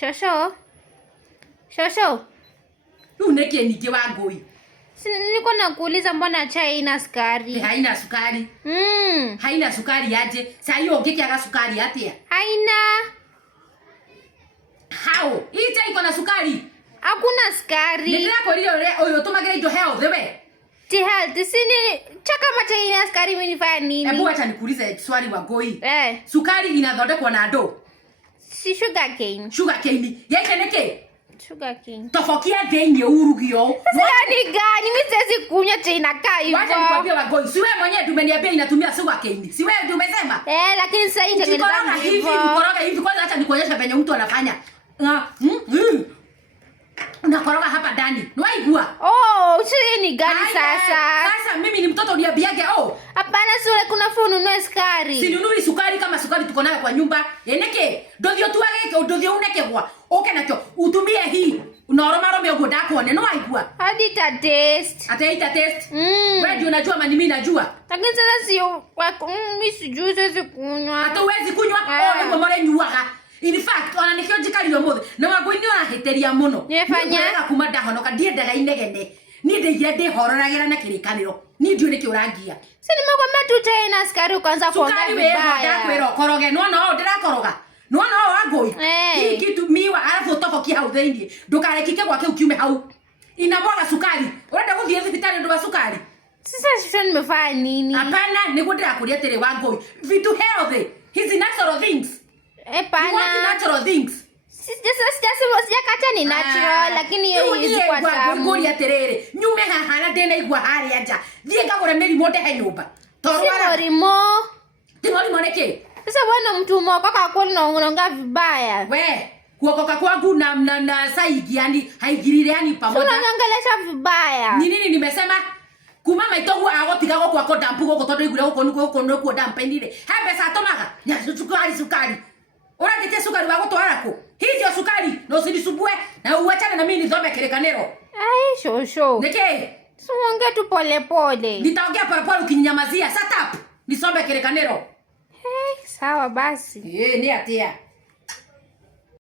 Shosho. Shosho. Uneke nike Wangui. Niko nakuuliza mbona chai haina sukari? Haina sukari. Haina sukari aje? Sasa hiyo ungekiaga sukari atia? Haina. How? Hii chai iko na sukari? Hakuna sukari. Ndio leo oyo tumagire indo health we. Ti health sini chaka macha ina sukari minifanya nini? Hebu acha nikuulize swali Wangui. Sukari inathondekwa na ndo? Si sugar cane. Sugar cane. Yeke neke? Sugar cane. Tofokia denye urugio. Sasa ni gani? Mimi siwezi kunywa chai inakaa hivyo. Wacha nikwambie Wangui. Si wewe mwenyewe tumeniambia inatumia sugar cane. Si wewe ndio umesema? Lakini sasa hii tengeneza hivi. Ukoroga hivi kwanza acha nikuonyesha venye mtu anafanya. Unakoroga hapa ndani. Niwaigua. Sio ni gani sasa? Sasa mimi ni mtoto niambiage Hapana sura kuna ununue sukari. Sinunui sukari kama sukari tuko nayo kwa nyumba. Yeneke, ndothio tuageke ndothio unekegwa. Oke nacho utumie hii. Unaoroma rome ugo dako ne niwaigua. Hadi ta taste. Ata ita taste. Wewe ndio unajua mani mimi najua. Lakini sasa sio mimi sijui siwezi kunywa. Hata uwezi kunywa ndio more nyuaga. In fact, ona nikio jikalio mothe na Wangui ni oraheteria muno. Nifanya kuma ndahonoka ndiendaga inegene. Ni ndegia ndihororagira na kirikaniro. Ni ndio niki urangia. Si nimekwambia tu chai na sukari kwanza kuongea vibaya. Sukari wewe ndakwira koroge no ndirakoroga. No Wangui. Hii kitu miwa alafu tofokia hau thini. Ndukarekike gwake ukiume hau. Inamwaga sukari. Urenda guthie thibitari ndo wa sukari. Sasa sio nimefanya nini? Hapana, niko ndirakuria tere Wangui. Vitu healthy. Hizi natural things. Pana. You want natural things. Sijakata ni natural lakini hiyo hizi kwa tamu. Ngori aterere. Nyume hahana dena igwa hari aja. Thie ngagura meri he nyumba. Torwara. Timorimo neke. Sasa bwana mtu mmoja kwa kweli unaongea vibaya. We, kuokoka kwangu na saigi yani haigirire yani pamoja. Unaongelesha vibaya. Ni nini nimesema? Kumama itogu agotiga goko kwa dampu goko todo igure goko nuko dampa ndire. Habe sa tomaga. Ya sukari. Unatete sukari wako twarako. Hiyo sukari no sinisubue na uachane na mimi nizome kirikanero. Shosho. Neke. Suongea tu pole. Nitaongea pole ukininyamazia. Shut up. Nisome kirikanero. Sawa basi. Ni atia.